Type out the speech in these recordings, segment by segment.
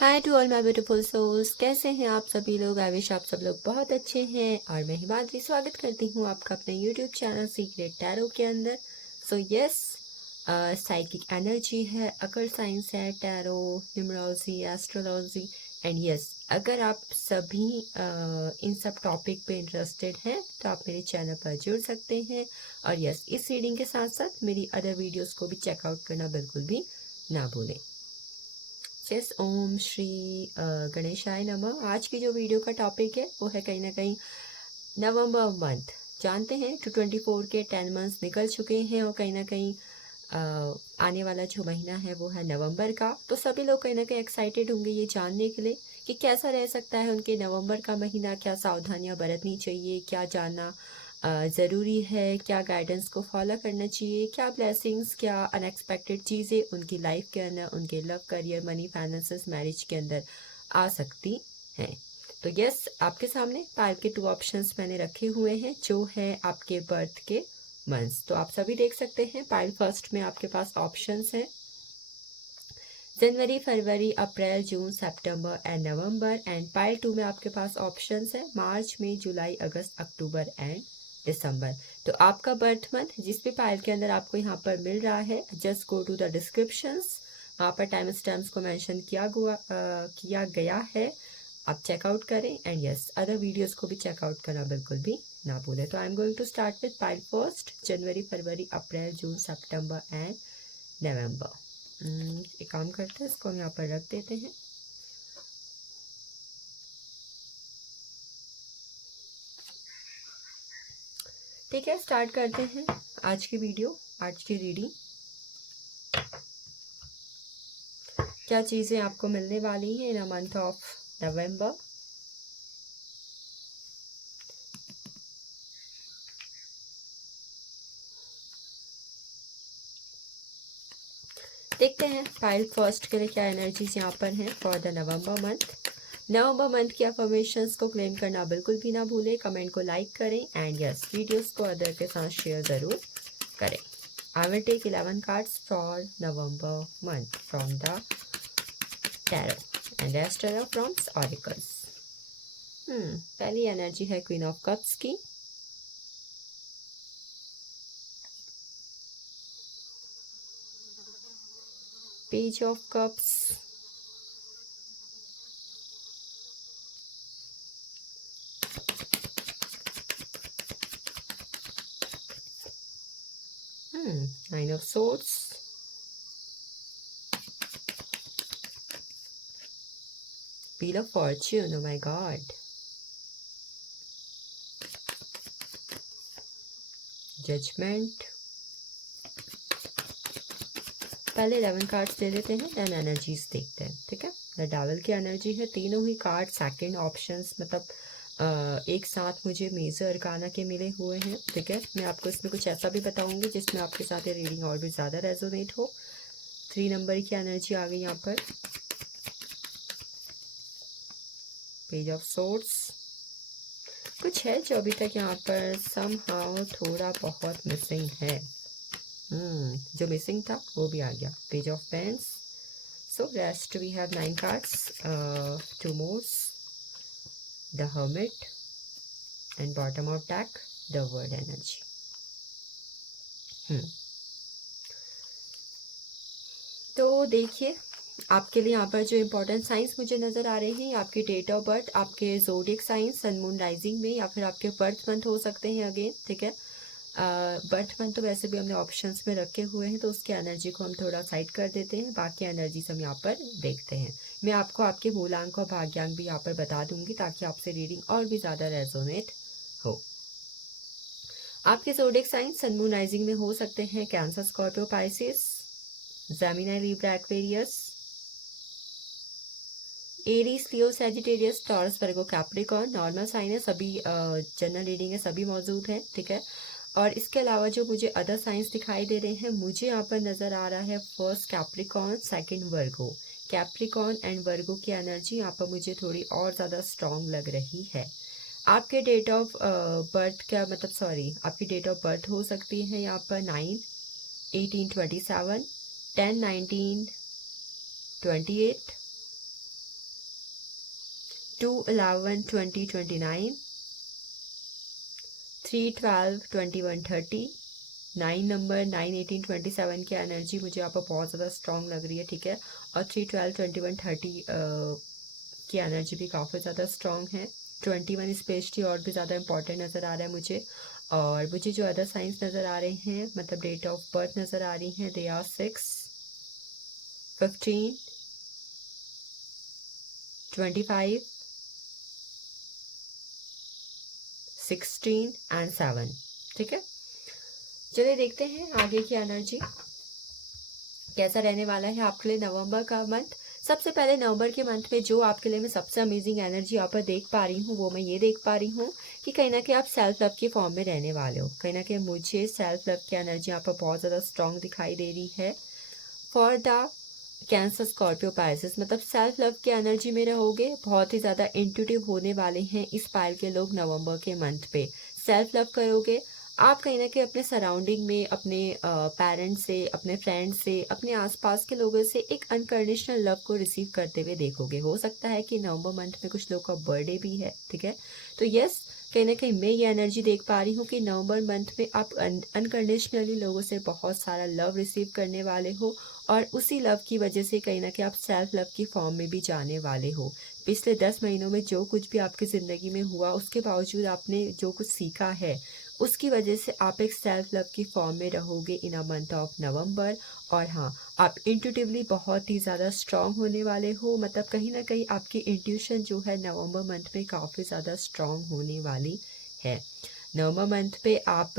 Hi to all my beautiful souls, कैसे हैं आप सभी लोग। आई विश आप सब लोग बहुत अच्छे हैं और मैं हिमाद्री स्वागत करती हूँ आपका अपने यूट्यूब चैनल सीक्रेट टैरो के अंदर। सो यस, साइकिक एनर्जी है, अकर साइंस है, tarot, numerology, astrology and yes, अगर आप सभी इन सब टॉपिक पे इंटरेस्टेड हैं तो आप मेरे चैनल पर जुड़ सकते हैं। और यस, इस रीडिंग के साथ साथ मेरी अदर वीडियोस को भी चेकआउट करना बिल्कुल भी ना भूलें। यस, ओम श्री गणेशाय नमः। आज की जो वीडियो का टॉपिक है वो है कहीं ना कहीं नवंबर मंथ। जानते हैं 224 के 10 मंथ्स निकल चुके हैं और कहीं ना कहीं आने वाला जो महीना है वो है नवंबर का। तो सभी लोग कहीं ना कहीं एक्साइटेड होंगे ये जानने के लिए कि कैसा रह सकता है उनके नवंबर का महीना, क्या सावधानियां बरतनी चाहिए, क्या जानना ज़रूरी है, क्या गाइडेंस को फॉलो करना चाहिए, क्या ब्लेसिंग्स, क्या अनएक्सपेक्टेड चीज़ें उनकी लाइफ के अंदर, उनके love, career, money, finances, marriage के अंदर आ सकती हैं। तो यस, आपके सामने पायल के 2 ऑप्शंस मैंने रखे हुए हैं जो है आपके बर्थ के मंथ्स। तो आप सभी देख सकते हैं पायल फर्स्ट में आपके पास ऑप्शंस हैं जनवरी, February, April, June, September and November. And pile 2 में आपके पास ऑप्शंस है मार्च, मई, जुलाई, अगस्त, अक्टूबर एंड दिसंबर। तो आपका बर्थ मंथ जिस भी पाइल के अंदर आपको यहाँ पर मिल रहा है, just go to the descriptions, वहाँ पर टाइम स्टैम्प्स को मेंशन किया गया है, आप चेकआउट करें। एंड यस, अदर वीडियोस को भी चेकआउट करना बिल्कुल भी ना भूलें। तो I am going to start with pile first, January, February, April, June, September and November. एक काम करते हैं, इसको हम यहाँ पर रख देते हैं। ठीक है, स्टार्ट करते हैं आज की वीडियो, आज की रीडिंग। क्या चीज़ें आपको मिलने वाली हैं इन अ मंथ ऑफ नवंबर। देखते हैं पाइल फर्स्ट के लिए क्या एनर्जीज यहाँ पर हैं फॉर द नवंबर मंथ। नवंबर मंथ की अफर्मेशंस को क्लेम करना बिल्कुल भी ना भूलें, कमेंट को लाइक करें एंड यस, वीडियोस को अदर के साथ शेयर ज़रूर करें। I will take 11 cards for November month from the tarot and rest are from oracles. पहली एनर्जी है क्वीन ऑफ कप्स की। Page of cups, nine of swords, wheel of fortune, oh my god, judgement. पहले 11 cards ले लेते हैं, then energies देखते हैं। ठीक है, द डेविल की एनर्जी है, तीनों ही कार्ड सेकंड ऑप्शंस, मतलब एक साथ मुझे मेजर अरकाना के मिले हुए हैं। ठीक है, मैं आपको इसमें कुछ ऐसा भी बताऊंगी जिसमें आपके साथ ये रीडिंग और भी ज़्यादा रेजोनेट हो। 3 नंबर की एनर्जी आ गई यहाँ पर, पेज ऑफ सोर्ड्स। कुछ है जो अभी तक यहाँ पर समहाउ थोड़ा बहुत मिसिंग है। जो मिसिंग था वो भी आ गया, page of pence. So rest we have 9 cards, 2 mores, the hermit and bottom of deck the world energy. तो देखिए, आपके लिए यहाँ पर जो इम्पोर्टेंट साइंस मुझे नज़र आ रहे हैं, आपकी डेट ऑफ बर्थ, आपके zodiac signs, sun moon rising में, या फिर आपके बर्थ मंथ हो सकते हैं अगेन। ठीक है, बर्थ मंथ तो वैसे भी हमने ऑप्शंस में रखे हुए हैं, तो उसकी एनर्जी को हम थोड़ा साइड कर देते हैं, बाकी एनर्जीज हम यहाँ पर देखते हैं। मैं आपको आपके मूलांक और भाग्यांक भी यहाँ पर बता दूंगी ताकि आपसे रीडिंग और भी ज़्यादा रेजोनेट हो। आपके zodiac signs sun moon rising में हो सकते हैं Cancer, Scorpio, Pisces, Gemini, Libra, Aquarius, Aries, Leo, Sagittarius, Taurus, Virgo, Capricorn. Normal sign है, सभी जनरल रीडिंग है, सभी मौजूद हैं। ठीक है, और इसके अलावा जो मुझे अदर साइंस दिखाई दे रहे हैं, मुझे यहाँ पर नज़र आ रहा है first Capricorn, second Virgo. Capricorn and वर्गो की एनर्जी यहाँ पर मुझे थोड़ी और ज़्यादा स्ट्रॉन्ग लग रही है। आपके डेट ऑफ बर्थ क्या, मतलब सॉरी, आपकी डेट ऑफ बर्थ हो सकती है यहाँ पर 9/18/27, 10/19/28, 2/11/2029, 3/12/2130, 9 नंबर 9/18/27 की एनर्जी मुझे यहाँ पर बहुत ज़्यादा स्ट्रॉन्ग लग रही है, ठीक है। और 3/12/2130 की एनर्जी भी काफ़ी ज़्यादा स्ट्रॉन्ग है। 21 स्पेशली और भी ज़्यादा इंपॉर्टेंट नज़र आ रहा है मुझे। और मुझे जो अदर साइंस नज़र आ रहे हैं, मतलब डेट ऑफ बर्थ नज़र आ रही हैं, दे आर 6, 15, 25, 16 एंड 7, ठीक है। चलिए देखते हैं आगे की एनर्जी कैसा रहने वाला है आपके लिए नवंबर का मंथ। सबसे पहले नवंबर के मंथ में जो आपके लिए मैं सबसे अमेजिंग एनर्जी यहाँ पर देख पा रही हूँ, वो मैं ये देख पा रही हूँ कि कहीं ना कहीं आप सेल्फ लव के फॉर्म में रहने वाले हो। कहीं ना कहीं मुझे सेल्फ लव की एनर्जी यहाँ पर बहुत ज़्यादा स्ट्रॉन्ग दिखाई दे रही है for the Cancer Scorpio Pisces. मतलब सेल्फ लव की एनर्जी में रहोगे, बहुत ही ज़्यादा इंट्यूटिव होने वाले हैं इस पाइल के लोग नवंबर के मंथ पे। सेल्फ लव करोगे आप, कहीं ना कहीं अपने सराउंडिंग में अपने पेरेंट्स से, अपने फ्रेंड्स से, अपने आसपास के लोगों से एक अनकंडीशनल लव को रिसीव करते हुए देखोगे। हो सकता है कि नवंबर मंथ में कुछ लोगों का बर्थडे भी है, ठीक है। तो यस, कहीं ना कहीं मैं ये एनर्जी देख पा रही हूँ कि नवंबर मंथ में आप अनकंडीशनली लोगों से बहुत सारा लव रिसीव करने वाले हो, और उसी लव की वजह से कहीं ना कहीं आप सेल्फ लव की फॉर्म में भी जाने वाले हो। पिछले 10 महीनों में जो कुछ भी आपकी ज़िंदगी में हुआ, उसके बावजूद आपने जो कुछ सीखा है, उसकी वजह से आप एक सेल्फ लव की फॉर्म में रहोगे इन अ मंथ ऑफ नवंबर। और हाँ, आप इंट्यूटिवली बहुत ही ज़्यादा स्ट्रांग होने वाले हो। मतलब कहीं ना कहीं आपकी इंट्यूशन जो है नवंबर मंथ में काफ़ी ज़्यादा स्ट्रांग होने वाली है। नवंबर मंथ पे आप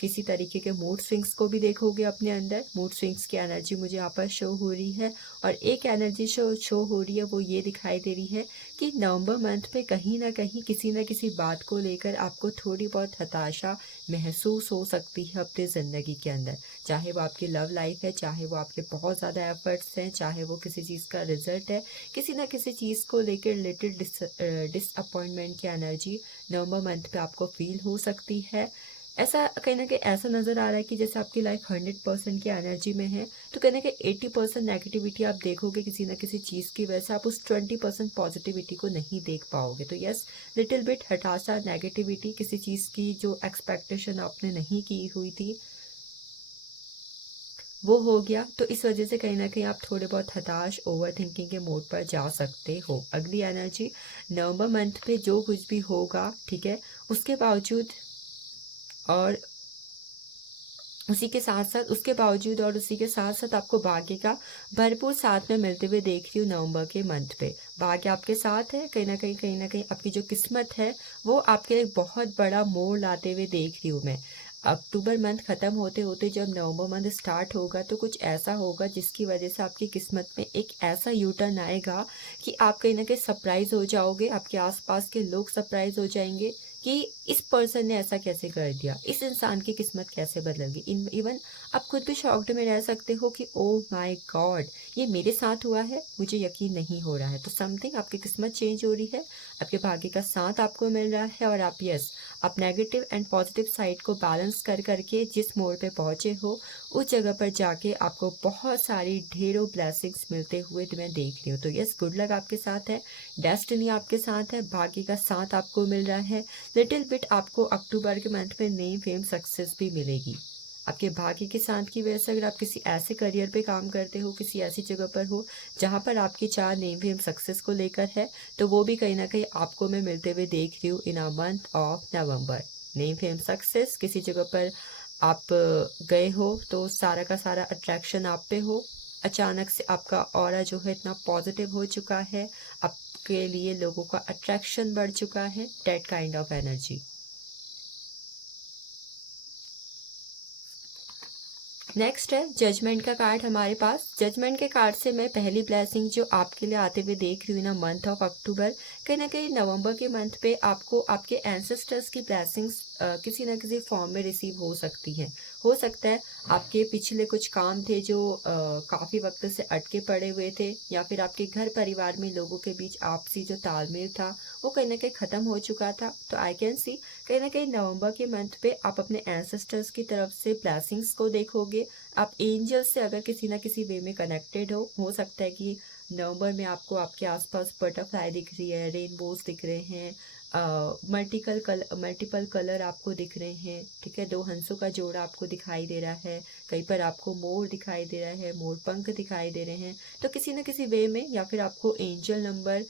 किसी तरीके के मूड स्विंग्स को भी देखोगे अपने अंदर। मूड स्विंग्स की एनर्जी मुझे यहाँ पर शो हो रही है। और एक एनर्जी शो हो रही है, वो ये दिखाई दे रही है कि नवंबर मंथ पे कहीं ना कहीं किसी न किसी बात को लेकर आपको थोड़ी बहुत हताशा महसूस हो सकती है अपनी ज़िंदगी के अंदर। चाहे वो आपकी लव लाइफ है, चाहे वो आपके बहुत ज़्यादा एफर्ट्स हैं, चाहे वो किसी चीज़ का रिजल्ट है, किसी ना किसी चीज़ को लेकर रिलेटेड डिसअपॉइंटमेंट की एनर्जी नवंबर मंथ पे आपको फील हो सकती है। ऐसा कहीं ना कहीं ऐसा नज़र आ रहा है कि जैसे आपकी लाइफ 100% की एनर्जी में है, तो कहीं ना कहीं 80% नेगेटिविटी आप देखोगे किसी ना किसी चीज़ की वजह से। आप उस 20% पॉजिटिविटी को नहीं देख पाओगे। तो यस, लिटिल बिट हताशा, नेगेटिविटी, किसी चीज़ की जो एक्सपेक्टेशन आपने नहीं की हुई थी वो हो गया। तो इस वजह से कहीं ना कहीं आप थोड़े बहुत हताश, ओवर थिंकिंग के मोड पर जा सकते हो। अगली एनर्जी नवंबर मंथ पे जो कुछ भी होगा, ठीक है, उसके बावजूद और उसी के साथ साथ उसके बावजूद और उसी के साथ साथ आपको भाग्य का भरपूर साथ में मिलते हुए देख रही हूँ नवंबर के मंथ पे। भाग्य आपके साथ है, कहीं ना कहीं आपकी जो किस्मत है वो आपके लिए बहुत बड़ा मोड़ लाते हुए देख रही हूँ मैं। अक्टूबर मंथ ख़त्म होते होते जब नवंबर मंथ स्टार्ट होगा, तो कुछ ऐसा होगा जिसकी वजह से आपकी किस्मत में एक ऐसा यू टर्न आएगा कि आप कहीं ना कहीं सरप्राइज हो जाओगे। आपके आसपास के लोग सरप्राइज हो जाएंगे कि इस पर्सन ने ऐसा कैसे कर दिया, इस इंसान की किस्मत कैसे बदल गई। इवन आप खुद भी शॉक्ड में रह सकते हो कि ओ माय गॉड, ये मेरे साथ हुआ है, मुझे यकीन नहीं हो रहा है। तो समथिंग आपकी किस्मत चेंज हो रही है, आपके भाग्य का साथ आपको मिल रहा है, और आप यस, आप नेगेटिव एंड पॉजिटिव साइड को बैलेंस कर करके जिस मोड़ पे पहुंचे हो, उस जगह पर जाके आपको बहुत सारी ढेरों ब्लेसिंग्स मिलते हुए मैं देख रही हूँ। तो यस, गुड लक आपके साथ है, डेस्टिनी आपके साथ है, भाग्य का साथ आपको मिल रहा है। लिटिल बिट आपको अक्टूबर के मंथ में नेम फेम सक्सेस भी मिलेगी आपके भाग्य के साथ की वजह से। अगर आप किसी ऐसे करियर पे काम करते हो, किसी ऐसी जगह पर हो जहाँ पर आपकी चाह नेम फेम सक्सेस को लेकर है, तो वो भी कहीं ना कहीं आपको मैं मिलते हुए देख रही हूँ in a month of November. Name fame success, किसी जगह पर आप गए हो तो सारा का सारा अट्रैक्शन आप पे हो, अचानक से आपका ऑरा जो है इतना पॉजिटिव हो चुका है, आपके लिए लोगों का अट्रैक्शन बढ़ चुका है, that kind of energy. Next है जजमेंट का कार्ड हमारे पास। जजमेंट के कार्ड से मैं पहली ब्लेसिंग जो आपके लिए आते हुए देख रही हूँ ना मंथ ऑफ अक्टूबर, कहीं ना कहीं नवंबर के मंथ पे आपको आपके एंसेस्टर्स की ब्लेसिंग्स किसी न किसी फॉर्म में रिसीव हो सकती हैं। हो सकता है आपके पिछले कुछ काम थे जो काफ़ी वक्त से अटके पड़े हुए थे, या फिर आपके घर परिवार में लोगों के बीच आपसी जो तालमेल था वो कहीं ना कहीं ख़त्म हो चुका था। तो आई कैन सी कहीं ना कहीं नवंबर के मंथ पे आप अपने एंसेस्टर्स की तरफ से ब्लेसिंग्स को देखोगे। आप एंजल से अगर किसी ना किसी वे में कनेक्टेड हो सकता है कि नवंबर में आपको आपके आसपास बटरफ्लाई दिख रही है, रेनबोज दिख रहे हैं, मल्टीपल कलर आपको दिख रहे हैं, ठीक है। 2 हंसों का जोड़ा आपको दिखाई दे रहा है, कहीं पर आपको मोर दिखाई दे रहा है, मोर पंख दिखाई दे रहे हैं। तो किसी न किसी वे में, या फिर आपको एंजल नंबर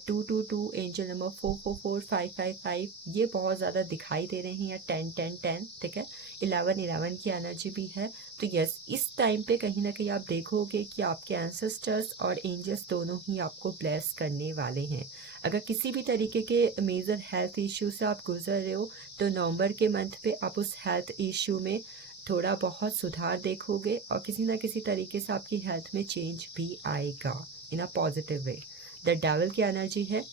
222, एंजल नंबर 444, 555 ये बहुत ज़्यादा दिखाई दे रहे हैं, या 10 ठीक है। 11 की एनर्जी भी है। तो यस, इस टाइम पे कहीं ना कहीं आप देखोगे कि आपके एंसेस्टर्स और एंजल्स दोनों ही आपको ब्लेस करने वाले हैं। अगर किसी भी तरीके के मेजर हेल्थ इश्यू से आप गुजर रहे हो, तो नवंबर के मंथ पे आप उस हेल्थ इश्यू में थोड़ा बहुत सुधार देखोगे, और किसी ना किसी तरीके से आपकी हेल्थ में चेंज भी आएगा in a positive way. The devil की एनर्जी है।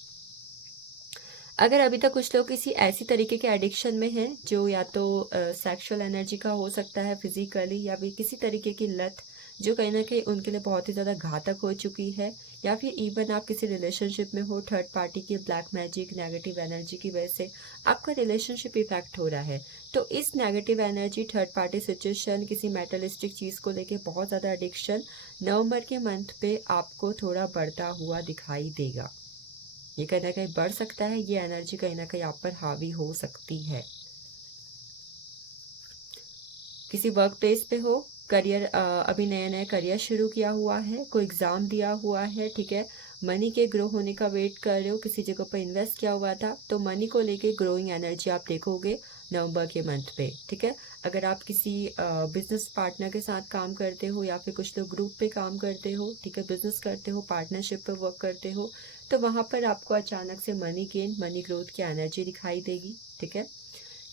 अगर अभी तक कुछ लोग किसी ऐसी तरीके के एडिक्शन में हैं, जो या तो सेक्सुअल एनर्जी का हो सकता है, फिजिकली, या फिर किसी तरीके की लत जो कहीं ना कहीं उनके लिए बहुत ही ज़्यादा घातक हो चुकी है, या फिर इवन आप किसी रिलेशनशिप में हो, थर्ड पार्टी की ब्लैक मैजिक नेगेटिव एनर्जी की वजह से आपका रिलेशनशिप इफेक्ट हो रहा है, तो इस negative energy, third party situation, किसी मेटलिस्टिक चीज़ को लेके बहुत ज़्यादा एडिक्शन नवंबर के मंथ पे आपको थोड़ा बढ़ता हुआ दिखाई देगा। ये कहीं ना कहीं बढ़ सकता है, ये एनर्जी कहीं ना कहीं आप पर हावी हो सकती है। किसी वर्क प्लेस पे हो, करियर, अभी नया नया करियर शुरू किया हुआ है, कोई एग्ज़ाम दिया हुआ है, ठीक है, मनी के ग्रो होने का वेट कर रहे हो, किसी जगह पर इन्वेस्ट किया हुआ था, तो मनी को लेके ग्रोइंग एनर्जी आप देखोगे नवंबर के मंथ पे, ठीक है। अगर आप किसी बिजनेस पार्टनर के साथ काम करते हो, या फिर कुछ लोग ग्रुप पे काम करते हो, ठीक है, बिजनेस करते हो, पार्टनरशिप पे वर्क करते हो, तो वहाँ पर आपको अचानक से मनी गेन, मनी ग्रोथ की एनर्जी दिखाई देगी, ठीक है।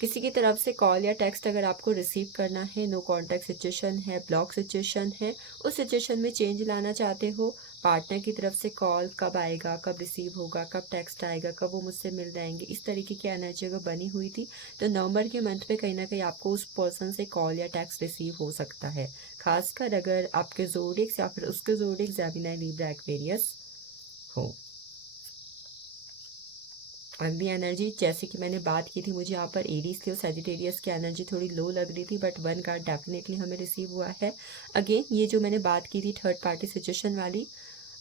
किसी की तरफ से कॉल या टेक्स्ट अगर आपको रिसीव करना है, नो कॉन्टैक्ट सिचुएशन है, ब्लॉक सिचुएशन है, उस सिचुएशन में चेंज लाना चाहते हो, पार्टनर की तरफ से कॉल कब आएगा, कब रिसीव होगा, कब टेक्स्ट आएगा, कब वो मुझसे मिल जाएंगे, इस तरीके की एनर्जी अगर बनी हुई थी, तो नवंबर के मंथ पे कहीं ना कहीं आपको उस पर्सन से कॉल या टेक्स्ट रिसीव हो सकता है, खासकर अगर आपके ज़ोडिएक्स या फिर उसके ज़ोडिएक्स जेमिनी, लिब्रा, एक्वेरियस हो। अगली एनर्जी, जैसे कि मैंने बात की थी, मुझे यहाँ पर एरीज की और सेजिटेरियस की एनर्जी थोड़ी लो लग रही थी, बट 1 कार्ड डेफिनेटली हमें रिसीव हुआ है। अगेन ये जो मैंने बात की थी थर्ड पार्टी सिचुएशन वाली,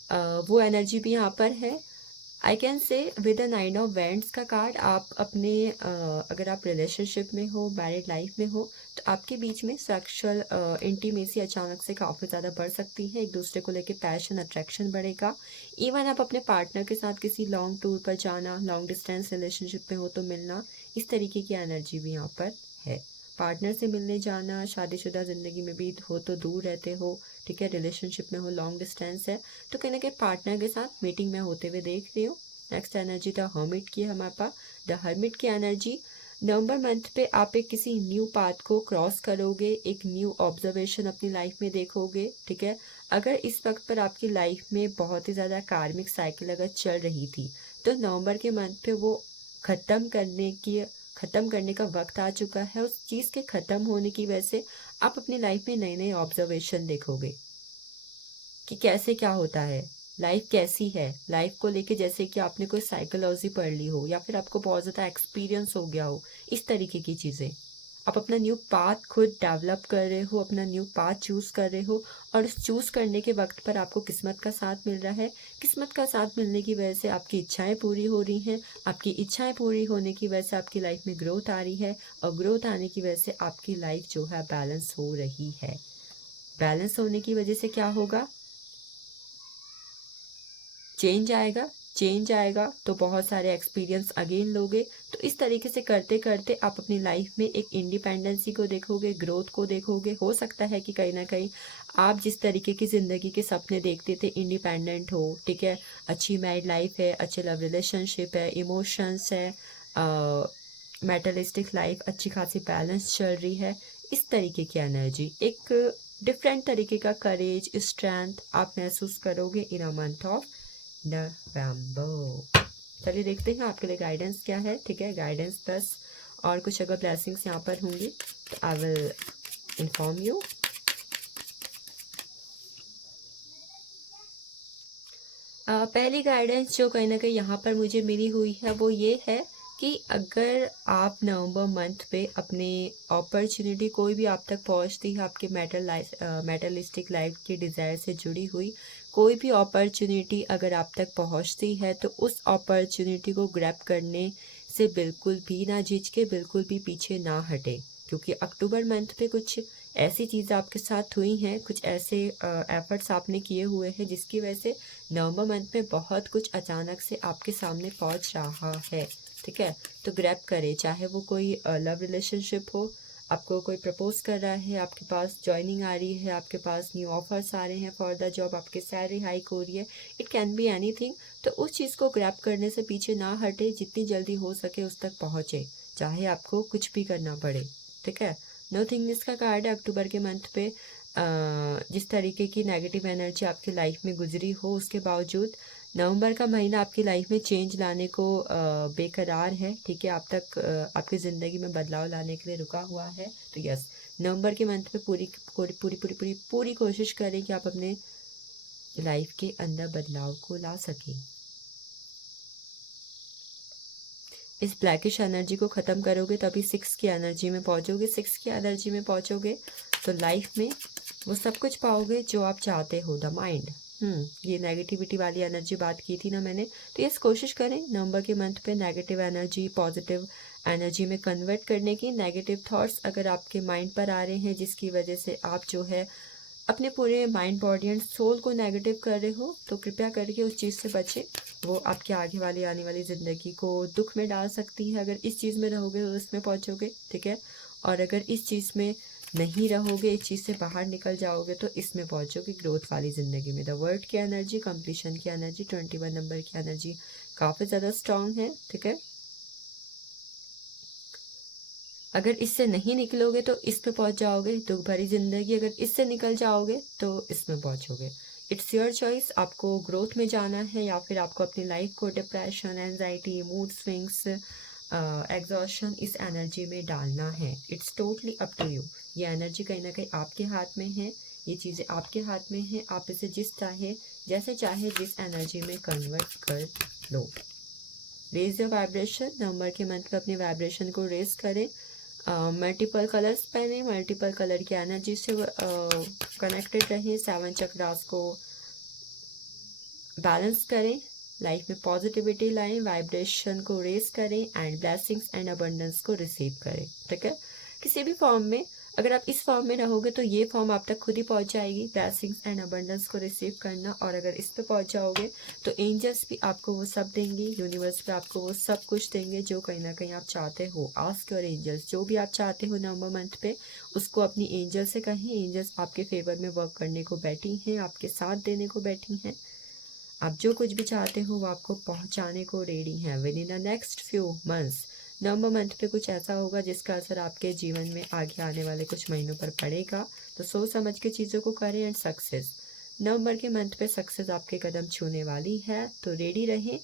वो एनर्जी भी यहाँ पर है। I can say with the 9 of wands का कार्ड, आप अपने अगर आप रिलेशनशिप में हो, मैरिड लाइफ में हो, तो आपके बीच में सेक्सुअल इंटीमेसी अचानक से काफ़ी ज़्यादा बढ़ सकती है, एक दूसरे को लेके पैशन, अट्रैक्शन बढ़ेगा। इवन आप अपने पार्टनर के साथ किसी लॉन्ग टूर पर जाना, लॉन्ग डिस्टेंस रिलेशनशिप में हो तो मिलना, इस तरीके की एनर्जी भी यहाँ पर है। पार्टनर से मिलने जाना, शादीशुदा ज़िंदगी में भी हो तो दूर रहते हो, ठीक है, रिलेशनशिप में हो, लॉन्ग डिस्टेंस है, तो कहीं ना कहीं पार्टनर के साथ मीटिंग में होते हुए देख रही हो। नेक्स्ट एनर्जी द हर्मिट की है हमारे पास। द हर्मिट की एनर्जी, नवंबर मंथ पे आप एक किसी न्यू पाथ को क्रॉस करोगे, एक न्यू ऑब्जर्वेशन अपनी लाइफ में देखोगे, ठीक है। अगर इस वक्त पर आपकी लाइफ में बहुत ही ज़्यादा कार्मिक साइकिल अगर चल रही थी, तो नवंबर के मंथ पे वो ख़त्म करने का वक्त आ चुका है। उस चीज़ के ख़त्म होने की वजह से आप अपनी लाइफ में नए नए ऑब्जर्वेशन देखोगे कि कैसे क्या होता है, लाइफ कैसी है, लाइफ को लेके, जैसे कि आपने कोई साइकोलॉजी पढ़ ली हो, या फिर आपको बहुत ज़्यादा एक्सपीरियंस हो गया हो, इस तरीके की चीज़ें। आप अपना न्यू पाथ खुद डेवलप कर रहे हो, अपना न्यू पाथ चूज़ कर रहे हो, और उस चूज़ करने के वक्त पर आपको किस्मत का साथ मिल रहा है। किस्मत का साथ मिलने की वजह से आपकी इच्छाएं पूरी हो रही हैं, आपकी इच्छाएं पूरी होने की वजह से आपकी लाइफ में ग्रोथ आ रही है, और ग्रोथ आने की वजह से आपकी लाइफ जो है बैलेंस हो रही है। बैलेंस होने की वजह से क्या होगा, चेंज आएगा। चेंज आएगा तो बहुत सारे एक्सपीरियंस अगेन लोगे। तो इस तरीके से करते करते आप अपनी लाइफ में एक इंडिपेंडेंसी को देखोगे, ग्रोथ को देखोगे। हो सकता है कि कहीं ना कहीं आप जिस तरीके की ज़िंदगी के सपने देखते थे, इंडिपेंडेंट हो, ठीक है, अच्छी मैरिड लाइफ है, अच्छे लव रिलेशनशिप है, इमोशंस है, मेटलिस्टिक लाइफ अच्छी खासी बैलेंस चल रही है, इस तरीके की एनर्जी, एक डिफरेंट तरीके का करेज, स्ट्रेंथ आप महसूस करोगे इन अ मंथ ऑफ नवंबर। चलिए देखते हैं आपके लिए गाइडेंस क्या है, ठीक है, गाइडेंस प्लस और कुछ अगर ब्लेसिंग्स यहाँ पर होंगी तो आई विल इन्फॉर्म यू। पहली गाइडेंस जो कहीं ना कहीं यहाँ पर मुझे मिली हुई है वो ये है कि अगर आप नवंबर मंथ पे अपने अपॉर्चुनिटी कोई भी आप तक पहुंचती है, आपके मेटलिस्टिक लाइफ की डिज़ायर से जुड़ी हुई कोई भी अपॉर्चुनिटी अगर आप तक पहुंचती है, तो उस अपॉर्चुनिटी को ग्रैब करने से बिल्कुल भी ना झिझके, बिल्कुल भी पीछे ना हटे, क्योंकि अक्टूबर मंथ पे कुछ ऐसी चीज़ें आपके साथ हुई हैं, कुछ ऐसे एफर्ट्स आपने किए हुए हैं जिसकी वजह से नवंबर मंथ में बहुत कुछ अचानक से आपके सामने पहुंच रहा है। ठीक है, तो ग्रैब करें, चाहे वो कोई लव रिलेशनशिप हो, आपको कोई प्रपोज कर रहा है, आपके पास ज्वाइनिंग आ रही है, आपके पास न्यू ऑफर्स आ रहे हैं फॉर द जॉब, आपकी सैलरी हाइक हो रही है, इट कैन बी एनीथिंग। तो उस चीज़ को ग्रैब करने से पीछे ना हटे, जितनी जल्दी हो सके उस तक पहुँचे, चाहे आपको कुछ भी करना पड़े। ठीक है, नो थिंगनेस का कार्ड है अक्टूबर के मंथ पे। जिस तरीके की नेगेटिव एनर्जी आपकी लाइफ में गुजरी हो, उसके बावजूद नवंबर का महीना आपकी लाइफ में चेंज लाने को बेकरार है। ठीक है, आप तक आपकी ज़िंदगी में बदलाव लाने के लिए रुका हुआ है। तो यस, नवंबर के मंथ में पूरी पूरी पूरी पूरी पूरी पूरी कोशिश करें कि आप अपने लाइफ के अंदर बदलाव को ला सकें। इस ब्लैकिश एनर्जी को ख़त्म करोगे तभी 6 की एनर्जी में पहुंचोगे। 6 की एनर्जी में पहुंचोगे तो लाइफ में वो सब कुछ पाओगे जो आप चाहते हो, द माइंड। ये नेगेटिविटी वाली एनर्जी बात की थी ना मैंने, तो यस, कोशिश करें नवंबर के मंथ पे नेगेटिव एनर्जी पॉजिटिव एनर्जी में कन्वर्ट करने की। नेगेटिव थॉट्स अगर आपके माइंड पर आ रहे हैं जिसकी वजह से आप जो है अपने पूरे माइंड बॉडी एंड सोल को नेगेटिव कर रहे हो, तो कृपया करके उस चीज़ से बचें। वो आपके आगे वाली आने वाली ज़िंदगी को दुख में डाल सकती है। अगर इस चीज़ में रहोगे तो उसमें पहुंचोगे। ठीक है, और अगर इस चीज़ में नहीं रहोगे, इस चीज़ से बाहर निकल जाओगे तो इसमें पहुंचोगे, ग्रोथ वाली ज़िंदगी में। द वर्ड की एनर्जी, कंप्लीशन की एनर्जी, 21 नंबर की एनर्जी काफ़ी ज़्यादा स्ट्रांग है। ठीक है, अगर इससे नहीं निकलोगे तो इस पे पहुंच जाओगे, दुख भरी जिंदगी। अगर इससे निकल जाओगे तो इसमें पहुंचोगे। इट्स योर चॉइस, आपको ग्रोथ में जाना है या फिर आपको अपनी लाइफ को depression, anxiety, mood swings, exhaustion इस एनर्जी में डालना है। It's totally up to you. ये एनर्जी कहीं ना कहीं आपके हाथ में है, ये चीज़ें आपके हाथ में हैं। आप इसे जैसे चाहे जिस एनर्जी में कन्वर्ट कर लो। रेज योर वाइब्रेशन, नंबर के मंथ में अपनी वाइब्रेशन को रेज करें। मल्टीपल कलर्स पहने, मल्टीपल कलर की एनर्जी से कनेक्टेड रहें। 7 चक्रास को बैलेंस करें, लाइफ में पॉजिटिविटी लाएं, वाइब्रेशन को रेज करें एंड ब्लेसिंग्स एंड अबंडेंस को रिसीव करें। ठीक है, किसी भी फॉर्म में, अगर आप इस फॉर्म में रहोगे तो ये फॉर्म आप तक खुद ही पहुंच जाएगी, ब्लेसिंग्स एंड अबंडेंस को रिसीव करना। और अगर इस पे पहुंच जाओगे तो एंजल्स भी आपको वो सब देंगे, यूनिवर्स भी आपको वो सब कुछ देंगे जो कहीं ना कहीं आप चाहते हो। आस्क योर एंजल्स, जो भी आप चाहते हो नवंबर मंथ पे, उसको अपनी एंजल से कहें। एंजल्स आपके फेवर में वर्क करने को बैठी हैं, आपके साथ देने को बैठी हैं। आप जो कुछ भी चाहते हो वो आपको पहुंचाने को रेडी हैं। With in the next few months, November month पे कुछ ऐसा होगा जिसका असर आपके जीवन में आगे आने वाले कुछ महीनों पर पड़ेगा। तो सोच समझ के चीज़ों को करें एंड सक्सेस, नवंबर के मंथ पे सक्सेस आपके कदम छूने वाली है। तो रेडी रहें,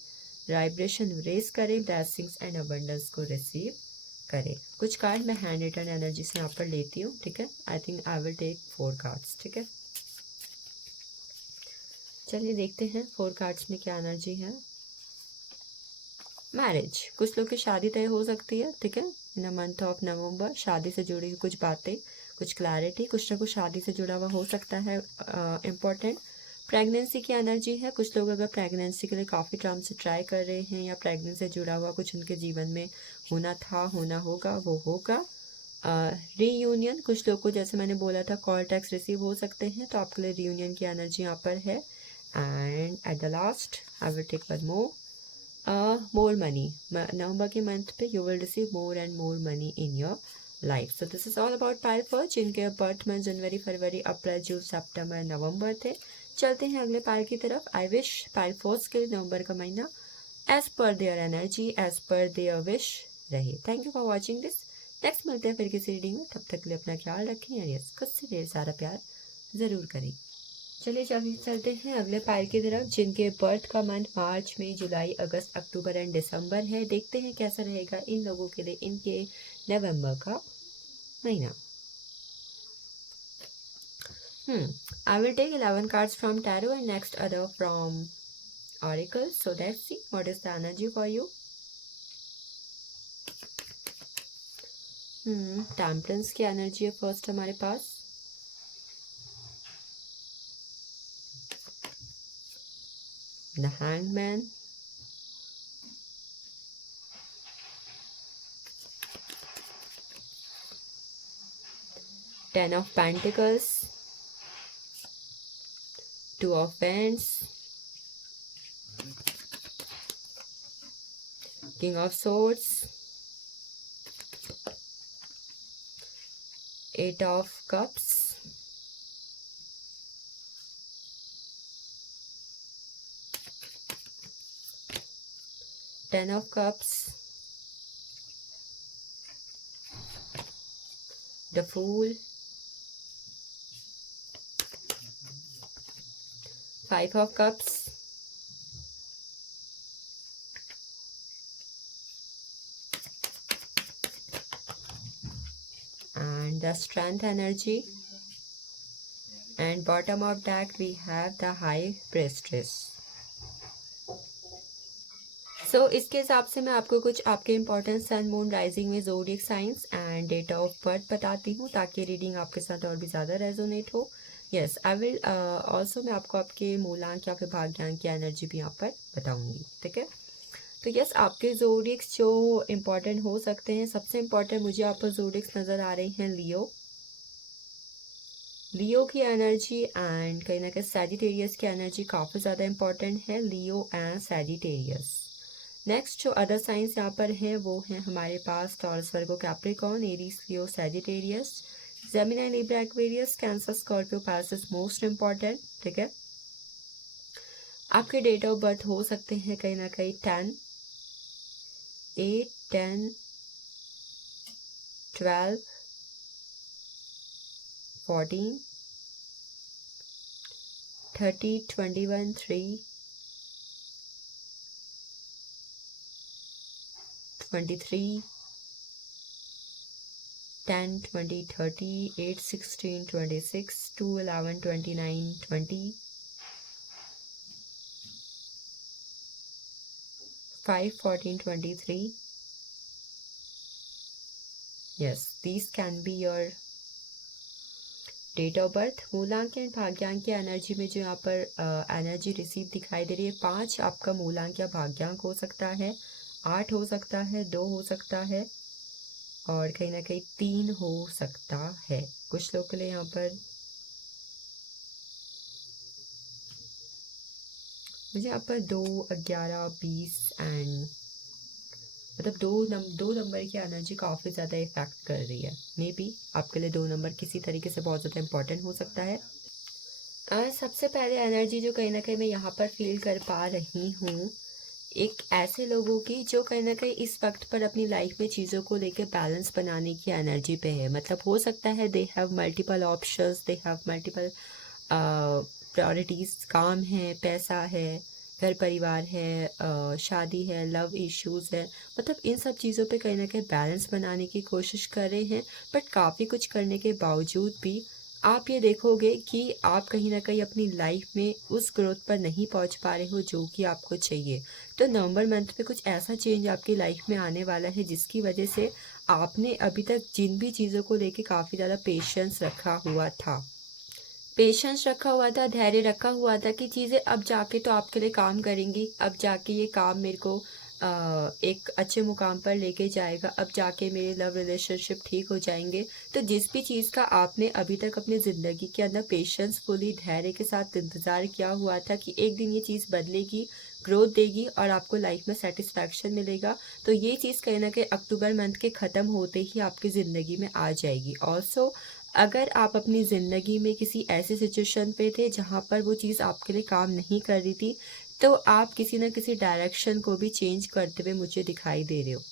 वाइब्रेशन रेज करें, ब्लेसिंग्स एंड अबंडेंस को रिसीव करें। कुछ कार्ड मैं हैंड रिटन एनर्जी से यहाँ पर लेती हूँ। ठीक है, I think I will take 4 cards. ठीक है, चलिए देखते हैं 4 कार्ड्स में क्या एनर्जी है। मैरिज, कुछ लोग की शादी तय हो सकती है। ठीक है, इन अ मंथ ऑफ नवंबर शादी से जुड़ी हुई कुछ बातें, कुछ क्लैरिटी, कुछ ना कुछ शादी से जुड़ा हुआ हो सकता है इम्पोर्टेंट। प्रेगनेंसी की एनर्जी है, कुछ लोग अगर प्रेगनेंसी के लिए काफ़ी टाइम से ट्राई कर रहे हैं या प्रेगनेंसी से जुड़ा हुआ कुछ उनके जीवन में होना था, होना होगा, वो होगा। रीयूनियन, कुछ लोग को जैसे मैंने बोला था कॉल टैक्स रिसीव हो सकते हैं, तो आपके लिए रीयूनियन की एनर्जी यहाँ पर है। And at the last I will take one more money. November के मंथ पे you will receive more and more money in your life. So this is all about pile first, जिनके birth month जनवरी, February, April, June, सितंबर, नवंबर थे। चलते हैं अगले pile की तरफ। I wish pile first के नवंबर का महीना as per their energy, as per their wish रहे। Thank you for watching this. Next मिलते हैं फिर किसी रीडिंग में, तब तक के लिए अपना ख्याल रखें और यस, खुद से ढेर सारा प्यार ज़रूर करें। चलिए चलते हैं अगले पाइल की तरफ, जिनके बर्थ का month March, May, July, August, October and दिसंबर है। देखते हैं कैसा रहेगा इन लोगों के लिए इनके नवंबर का महीना। I will take 11 cards from tarot and next other from oracle. So let's see what is the energy for you. Temperance की एनर्जी है फर्स्ट हमारे पास, the hangman, ten of pentacles, two of wands, king of swords, eight of cups, ten of cups, the fool, five of cups, and the strength energy, and bottom of deck we have the high priestess. So इसके हिसाब से मैं आपको कुछ आपके important sun moon rising में zodiac signs and date of birth बताती हूँ ताकि रीडिंग आपके साथ और भी ज़्यादा रेजोनेट हो. यस आई विल ऑल्सो मैं आपको आपके मूलांक या फिर भाग्यांक की एनर्जी भी यहाँ पर बताऊँगी. ठीक है, तो यस आपके ज़ोडिएक्स जो इम्पोर्टेंट हो सकते हैं, सबसे इम्पोर्टेंट मुझे आप पर ज़ोडिएक्स नज़र आ रही हैं लियो की एनर्जी एंड कहीं ना कहीं सैजिटेरियस की एनर्जी काफ़ी ज़्यादा इम्पॉर्टेंट है, लियो एंड सैजिटेरियस. नेक्स्ट जो अदर साइंस यहाँ पर हैं वो हैं हमारे पास Taurus, Virgo, Capricorn, Aries, Leo, Sagittarius, Gemini, Libra, Aquarius, Cancer, Scorpio, Pisces most important. ठीक है, आपके डेट ऑफ बर्थ हो सकते हैं कहीं ना कहीं 10, 8, 10, 12, 14, 30, 21, 3, 23, 10, 20, 30, 8, 16, 26, 2, 11, 29, 20, 5, 14, 23. Yes, these can be your date of birth. मूलांक एंड भाग्यांक की एनर्जी में जो यहाँ पर एनर्जी रिसीव दिखाई दे रही है, 5 आपका मूलांक या भाग्यांक हो सकता है, 8 हो सकता है, 2 हो सकता है और कहीं ना कहीं 3 हो सकता है. कुछ लोग के लिए यहाँ पर मुझे यहाँ पर 2, 11, 20 एंड मतलब दो नंबर की एनर्जी काफ़ी ज़्यादा इफेक्ट कर रही है. मे बी आपके लिए 2 नंबर किसी तरीके से बहुत ज़्यादा इंपॉर्टेंट हो सकता है. सबसे पहले एनर्जी जो कहीं ना कहीं मैं यहाँ पर फील कर पा रही हूँ, एक ऐसे लोगों की जो कहीं ना कहीं इस वक्त पर अपनी लाइफ में चीज़ों को लेकर बैलेंस बनाने की एनर्जी पे है. मतलब हो सकता है they have multiple options, they have multiple priorities, काम है, पैसा है, घर परिवार है, शादी है, लव इश्यूज़ है, मतलब इन सब चीज़ों पे कहीं ना कहीं बैलेंस बनाने की कोशिश कर रहे हैं. बट काफ़ी कुछ करने के बावजूद भी आप ये देखोगे कि आप कहीं ना कहीं अपनी लाइफ में उस ग्रोथ पर नहीं पहुंच पा रहे हो जो कि आपको चाहिए. तो नवंबर मंथ में कुछ ऐसा चेंज आपकी लाइफ में आने वाला है जिसकी वजह से आपने अभी तक जिन भी चीज़ों को लेके काफ़ी ज़्यादा पेशेंस रखा हुआ था, धैर्य रखा हुआ था कि चीज़ें अब जाके तो आपके लिए काम करेंगी, अब जाके ये काम मेरे को एक अच्छे मुकाम पर लेके जाएगा, अब जाके मेरे लव रिलेशनशिप ठीक हो जाएंगे. तो जिस भी चीज़ का आपने अभी तक अपनी ज़िंदगी के अंदर पेशेंसफुली धैर्य के साथ इंतज़ार किया हुआ था कि एक दिन ये चीज़ बदलेगी, ग्रोथ देगी और आपको लाइफ में सेटिस्फैक्शन मिलेगा, तो ये चीज़ कहीं ना कहीं अक्टूबर मंथ के ख़त्म होते ही आपकी ज़िंदगी में आ जाएगी. ऑल्सो अगर आप अपनी ज़िंदगी में किसी ऐसी सिचुएशन पे थे जहाँ पर वो चीज़ आपके लिए काम नहीं कर रही थी, तो आप किसी न किसी डायरेक्शन को भी चेंज करते हुए मुझे दिखाई दे रहे हो.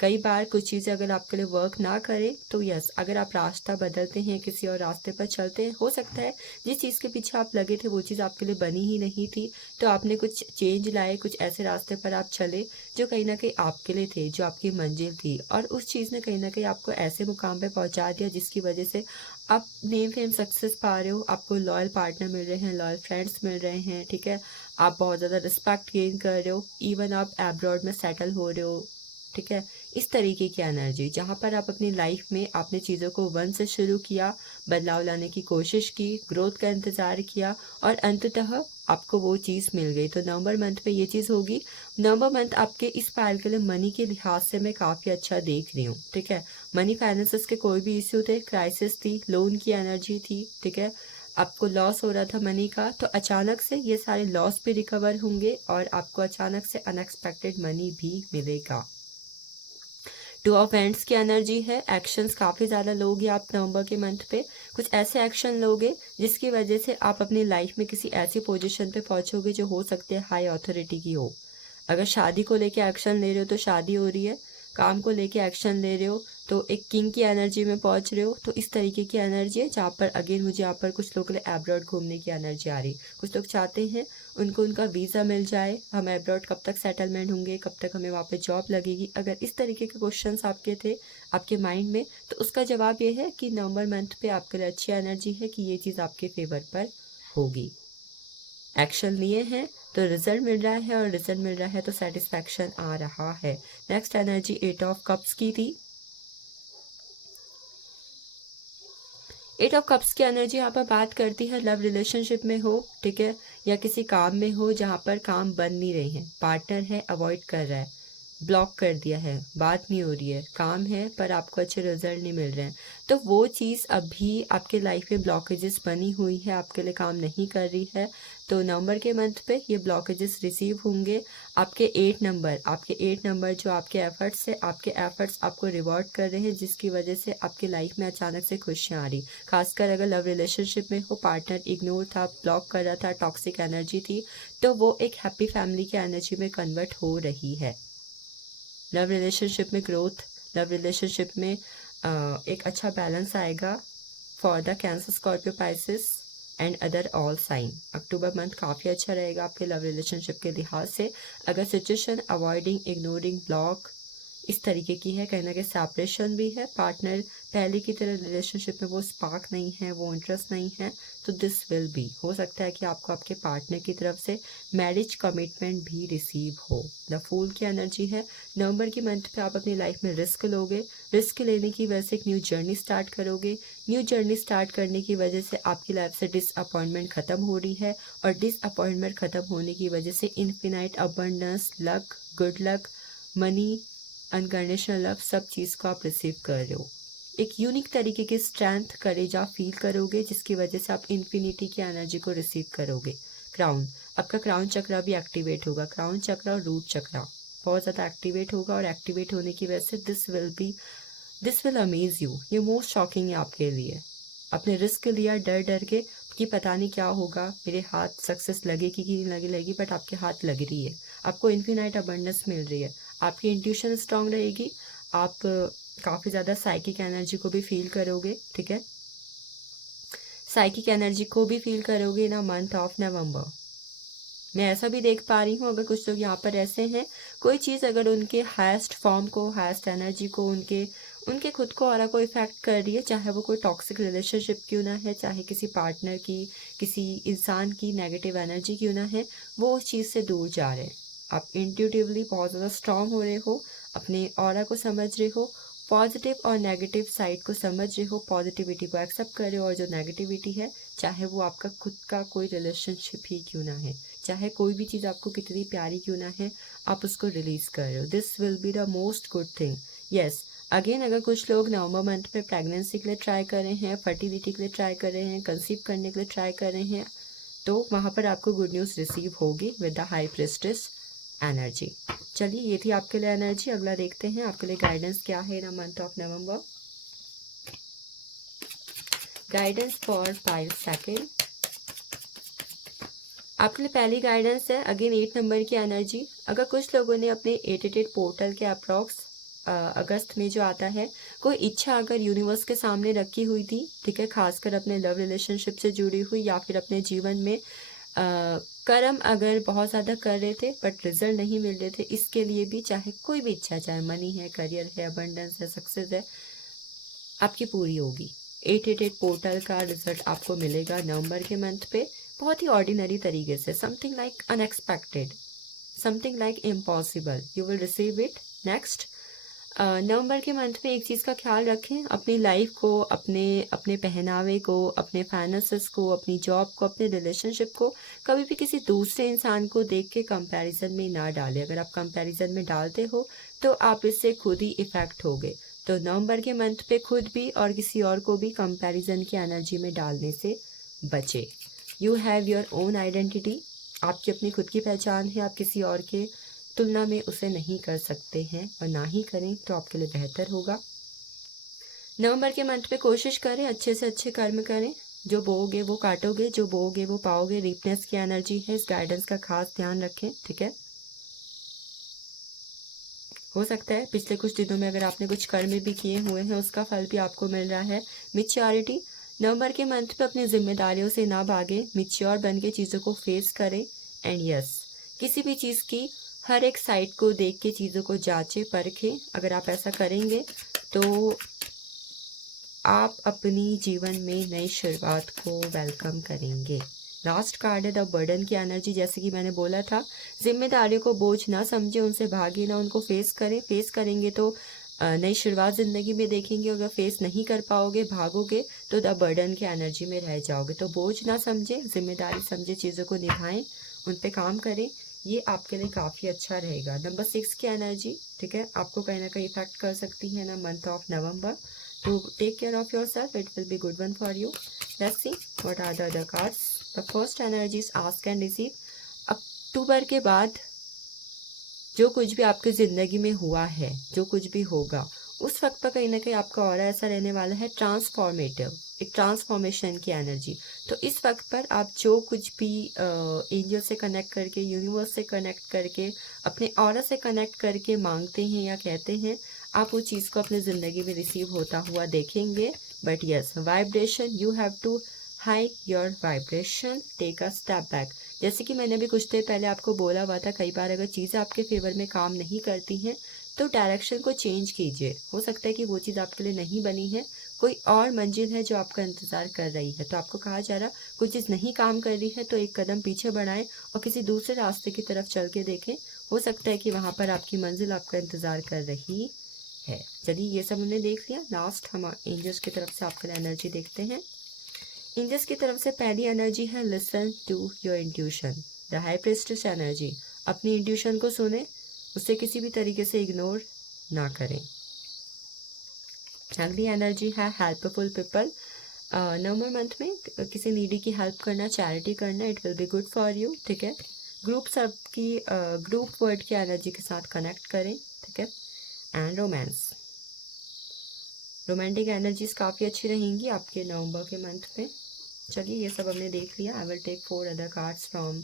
कई बार कुछ चीज़ें अगर आपके लिए वर्क ना करें तो यस, अगर आप रास्ता बदलते हैं, किसी और रास्ते पर चलते हैं, हो सकता है जिस चीज़ के पीछे आप लगे थे वो चीज़ आपके लिए बनी ही नहीं थी, तो आपने कुछ चेंज लाए, कुछ ऐसे रास्ते पर आप चले जो कहीं ना कहीं आपके लिए थे, जो आपकी मंजिल थी, और उस चीज़ ने कहीं ना कहीं आपको ऐसे मुकाम पर पहुँचा दिया जिसकी वजह से आप नेम फेम सक्सेस पा रहे हो, आपको लॉयल पार्टनर मिल रहे हैं, लॉयल फ्रेंड्स मिल रहे हैं. ठीक है, आप बहुत ज़्यादा रिस्पेक्ट गेन कर रहे हो, इवन आप एब्रॉड में सेटल हो रहे हो, ठीक है। इस तरीके की एनर्जी जहाँ पर आप अपनी लाइफ में आपने चीज़ों को वन से शुरू किया, बदलाव लाने की कोशिश की, ग्रोथ का इंतज़ार किया और अंततः आपको वो चीज़ मिल गई। तो नवंबर मंथ में ये चीज़ होगी। नवंबर मंथ आपके इस पायल के लिए मनी के लिहाज से मैं काफ़ी अच्छा देख रही हूँ, ठीक है। मनी फाइनेंसेस के कोई भी इश्यू थे, क्राइसिस थी, लोन की एनर्जी थी, ठीक है, आपको लॉस हो रहा था मनी का, तो अचानक से ये सारे लॉस भी रिकवर होंगे और आपको अचानक से अनएक्सपेक्टेड मनी भी मिलेगा। टू ऑफ हैंड्स की एनर्जी है। एक्शंस काफ़ी ज़्यादा लोगे आप नवंबर के मंथ पे। कुछ ऐसे एक्शन लोगे जिसकी वजह से आप अपनी लाइफ में किसी ऐसी पोजीशन पे पहुंचोगे जो हो सकती है हाई अथॉरिटी की हो। अगर शादी को लेके एक्शन ले रहे हो तो शादी हो रही है, काम को लेके एक्शन ले रहे हो तो एक किंग की एनर्जी में पहुंच रहे हो। तो इस तरीके की एनर्जी है जहाँ पर अगेन मुझे यहाँ पर कुछ लोगों के लिए एब्रॉड घूमने की एनर्जी आ रही। कुछ लोग चाहते हैं उनको उनका वीज़ा मिल जाए, हम एब्रॉड कब तक सेटलमेंट होंगे, कब तक हमें वहाँ पे जॉब लगेगी। अगर इस तरीके के क्वेश्चंस आपके थे आपके माइंड में, तो उसका जवाब ये है कि नवंबर मंथ पे आपके लिए अच्छी एनर्जी है कि ये चीज़ आपके फेवर पर होगी। एक्शन लिए हैं तो रिजल्ट मिल रहा है और रिजल्ट मिल रहा है तो सेटिस्फैक्शन आ रहा है। नेक्स्ट एनर्जी 8 ऑफ कप्स की थी। 8 ऑफ कप्स की एनर्जी यहाँ पर बात करती है लव रिलेशनशिप में हो, ठीक है, या किसी काम में हो जहाँ पर काम बन नहीं रहे हैं, पार्टनर है अवॉइड कर रहा है, ब्लॉक कर दिया है, बात नहीं हो रही है, काम है पर आपको अच्छे रिजल्ट नहीं मिल रहे हैं, तो वो चीज़ अभी आपके लाइफ में ब्लॉकेजेस बनी हुई है, आपके लिए काम नहीं कर रही है। तो नवंबर के मंथ पे ये ब्लॉकेजेस रिसीव होंगे। आपके 8 नंबर जो आपके एफर्ट्स है, आपके एफर्ट्स आपको रिवॉर्ड कर रहे हैं, जिसकी वजह से आपकी लाइफ में अचानक से खुशियाँ आ रही। खासकर अगर लव रिलेशनशिप में हो, पार्टनर इग्नोर था, ब्लॉक कर रहा था, टॉक्सिक एनर्जी थी, तो वो एक हैप्पी फैमिली की एनर्जी में कन्वर्ट हो रही है। लव रिलेशनशिप में ग्रोथ, लव रिलेशनशिप में एक अच्छा बैलेंस आएगा for the Cancer, Scorpio, Pisces and other all sign. अक्टूबर मंथ काफ़ी अच्छा रहेगा आपके लव रिलेशनशिप के लिहाज से। अगर सिचुएशन अवॉइडिंग, इग्नोरिंग, ब्लॉक इस तरीके की है, कहीं ना कहीं सेपरेशन भी है, पार्टनर पहले की तरह रिलेशनशिप में वो स्पार्क नहीं है, वो इंटरेस्ट नहीं है, तो दिस विल बी, हो सकता है कि आपको आपके पार्टनर की तरफ से मैरिज कमिटमेंट भी रिसीव हो। द फूल की एनर्जी है। नवंबर की मंथ पे आप अपनी लाइफ में रिस्क लोगे, रिस्क लेने की वजह से एक न्यू जर्नी स्टार्ट करोगे। न्यू जर्नी स्टार्ट करने की वजह से आपकी लाइफ से डिसअपॉइंटमेंट खत्म हो रही है और डिसअपॉइंटमेंट खत्म होने की वजह से infinite abundance, luck, good luck, money, unconditional love, सब चीज़ को आप रिसीव कर रहे हो। एक यूनिक तरीके की स्ट्रेंथ, करेज आप फील करोगे, जिसकी वजह से आप इन्फिनिटी की एनर्जी को रिसीव करोगे। क्राउन, आपका क्राउन चक्रा भी एक्टिवेट होगा। क्राउन चक्रा और रूट चक्रा बहुत ज़्यादा एक्टिवेट होगा और एक्टिवेट होने की वजह से दिस विल अमेज यू। ये मोस्ट शॉकिंग है आपके लिए। आपने रिस्क लिया डर डर के कि पता नहीं क्या होगा, मेरे हाथ सक्सेस लगेगी कि नहीं लगेगी, बट आपके हाथ लग रही है, आपको इन्फिनाइट अबंडेंस मिल रही है, आपकी इंट्यूशन स्ट्रांग रहेगी, आप काफ़ी ज़्यादा साइकिक एनर्जी को भी फील करोगे, ठीक है, साइकिक एनर्जी को भी फील करोगे इन अ मंथ ऑफ नवंबर। मैं ऐसा भी देख पा रही हूँ, अगर कुछ लोग यहाँ पर ऐसे हैं, कोई चीज़ अगर उनके हाईएस्ट फॉर्म को, हाईएस्ट एनर्जी को, उनके खुद को और को इफेक्ट कर रही है, चाहे वो कोई टॉक्सिक रिलेशनशिप क्यों ना है, चाहे किसी पार्टनर की, किसी इंसान की नेगेटिव एनर्जी क्यों ना है, वो उस चीज़ से दूर जा रहे हैं। आप इंट्यूटिवली बहुत ज़्यादा स्ट्रांग हो रहे हो, अपने ऑरा को समझ रहे हो, पॉजिटिव और नेगेटिव साइड को समझ रहे हो, पॉजिटिविटी को एक्सेप्ट कर रहे हो, और जो नेगेटिविटी है, चाहे वो आपका खुद का कोई रिलेशनशिप ही क्यों ना है, चाहे कोई भी चीज़ आपको कितनी प्यारी क्यों ना है, आप उसको रिलीज़ कर रहे हो। This will be the most good thing. Yes, again अगर कुछ लोग नवंबर मंथ में प्रेगनेंसी के लिए ट्राई कर रहे हैं, फर्टिलिटी के लिए ट्राई कर रहे हैं, कंसीव करने के लिए ट्राई कर रहे हैं, तो वहाँ पर आपको गुड न्यूज़ रिसीव होगी with the high priestess energy. चलिए, ये थी आपके लिए एनर्जी। अगला देखते हैं आपके लिए गाइडेंस क्या है इन month of November. Guidance for 5 second. आपके लिए पहली गाइडेंस है अगेन 8 नंबर की एनर्जी। अगर कुछ लोगों ने अपने 88 पोर्टल के अप्रॉक्स अगस्त में जो आता है, कोई इच्छा अगर यूनिवर्स के सामने रखी हुई थी, ठीक है, खासकर अपने लव रिलेशनशिप से जुड़ी हुई या फिर अपने जीवन में कर्म अगर बहुत ज़्यादा कर रहे थे बट रिजल्ट नहीं मिल रहे थे, इसके लिए भी चाहे कोई भी इच्छा, चाहे मनी है, करियर है, अबंडेंस है, सक्सेस है, आपकी पूरी होगी। 888 पोर्टल का रिजल्ट आपको मिलेगा नवंबर के मंथ पे, बहुत ही ऑर्डिनरी तरीके से, something like unexpected, something like impossible, you will receive it. Next, November के मंथ में एक चीज़ का ख्याल रखें, अपनी लाइफ को, अपने अपने पहनावे को, अपने फाइनेंसेस को, अपनी जॉब को, अपने रिलेशनशिप को कभी भी किसी दूसरे इंसान को देख के कंपैरिजन में ना डालें। अगर आप कंपैरिजन में डालते हो तो आप इससे खुद ही इफ़ेक्ट होगे। तो नवंबर के मंथ पे खुद भी और किसी और को भी कंपैरिजन की एनर्जी में डालने से बचे। You have your own identity, आपकी अपनी खुद की पहचान है, आप किसी और के तुलना में उसे नहीं कर सकते हैं और ना ही करें तो आपके लिए बेहतर होगा। नवंबर के मंथ में कोशिश करें अच्छे से अच्छे कर्म करें, जो बोओगे वो काटोगे, जो बोओगे वो पाओगे। रीपनेस की एनर्जी है, इस गाइडेंस का खास ध्यान रखें, ठीक है। हो सकता है पिछले कुछ दिनों में अगर आपने कुछ कर्म भी किए हुए हैं उसका फल भी आपको मिल रहा है। मैच्योरिटी, नवंबर के मंथ पे अपनी जिम्मेदारियों से ना भागे, मैच्योर बन के चीज़ों को फेस करें। एंड यस, किसी भी चीज़ की हर एक साइड को देख के चीज़ों को जांचें परखें। अगर आप ऐसा करेंगे तो आप अपनी जीवन में नई शुरुआत को वेलकम करेंगे। लास्ट कार्ड है द बर्डन की एनर्जी। जैसे कि मैंने बोला था, जिम्मेदारियों को बोझ ना समझे, उनसे भागे ना, उनको फेस करें। फेस करेंगे तो नई शुरुआत ज़िंदगी में देखेंगे। अगर फेस नहीं कर पाओगे, भागोगे, तो द बर्डन की एनर्जी में रह जाओगे। तो बोझ ना समझे, जिम्मेदारी समझे, चीज़ों को निभाएं, उन पे काम करें, ये आपके लिए काफ़ी अच्छा रहेगा। नंबर 6 की एनर्जी, ठीक है, आपको कहीं ना कहीं इफेक्ट कर सकती है ना मंथ ऑफ नवंबर। तो take care of yourself, it will be good one for you. Let's see what are the other cards. The first energy is ask and receive. अक्टूबर के बाद जो कुछ भी आपकी ज़िंदगी में हुआ है, जो कुछ भी होगा, उस वक्त पर कहीं ना कहीं आपका ऑरा ऐसा रहने वाला है ट्रांसफॉर्मेटिव, एक ट्रांसफॉर्मेशन की एनर्जी। तो इस वक्त पर आप जो कुछ भी एंजल से कनेक्ट करके, यूनिवर्स से कनेक्ट करके, अपने ऑरा से कनेक्ट करके मांगते हैं या कहते हैं, आप वो चीज़ को अपनी ज़िंदगी में रिसीव होता हुआ देखेंगे। But yes, vibration, you have to high your vibration, take a step back. जैसे कि मैंने भी कुछ देर पहले आपको बोला हुआ था, कई बार अगर चीज़ें आपके फेवर में काम नहीं करती हैं तो डायरेक्शन को चेंज कीजिए। हो सकता है कि वो चीज़ आपके लिए नहीं बनी है, कोई और मंजिल है जो आपका इंतज़ार कर रही है। तो आपको कहा जा रहा, कोई चीज़ नहीं काम कर रही है तो एक कदम पीछे बढ़ाएं और किसी दूसरे रास्ते की तरफ चल के देखें। हो सकता है कि वहाँ पर आपकी मंजिल आपका इंतज़ार कर रही है। चलिए, ये सब हमने देख लिया। लास्ट हम एंजल्स की तरफ से आपके लिए एनर्जी देखते हैं। एंजल्स की तरफ से पहली एनर्जी है listen to your intuition, the high priestess energy. अपनी इंट्यूशन को सुने, उसे किसी भी तरीके से इग्नोर ना करें। अगली एनर्जी है हेल्पफुल पीपल। नवंबर मंथ में किसी नीडी की हेल्प करना, चैरिटी करना, it will be good for you, ठीक है। ग्रुप सब की ग्रुप वर्ड की एनर्जी के साथ कनेक्ट करें, ठीक है। एंड रोमांस, रोमांटिक एनर्जीज काफ़ी अच्छी रहेंगी आपके नवंबर के मंथ में। चलिए, ये सब हमने देख लिया। I will take 4 other cards from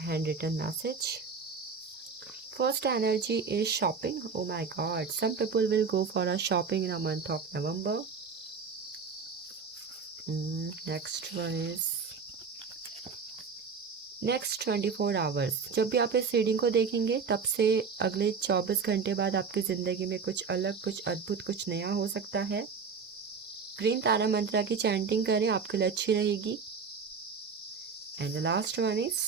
handwritten message. First energy is shopping. Oh my god, some people will go for a shopping in a month of November. Next one is next 24 hours. जब भी आप इस reading को देखेंगे तब से अगले 24 घंटे बाद आपकी ज़िंदगी में कुछ अलग, कुछ अद्भुत, कुछ नया हो सकता है। ग्रीन तारा मंत्रा की चैंटिंग करें, आपके लिए अच्छी रहेगी। And the last one is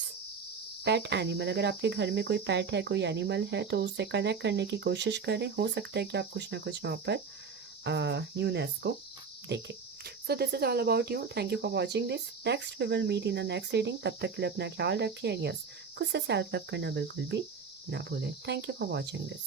pet animal. अगर आपके घर में कोई पेट है, कोई एनिमल है, तो उससे कनेक्ट करने की कोशिश करें। हो सकता है कि आप कुछ ना कुछ वहाँ पर न्यूनेस को देखें। So this is all about you. Thank you for watching this. Next we will meet in the next reading. तब तक के लिए अपना ख्याल रखें। एंड यस, खुद से सेल्फ लव करना बिल्कुल भी ना भूलें। Thank you for watching this.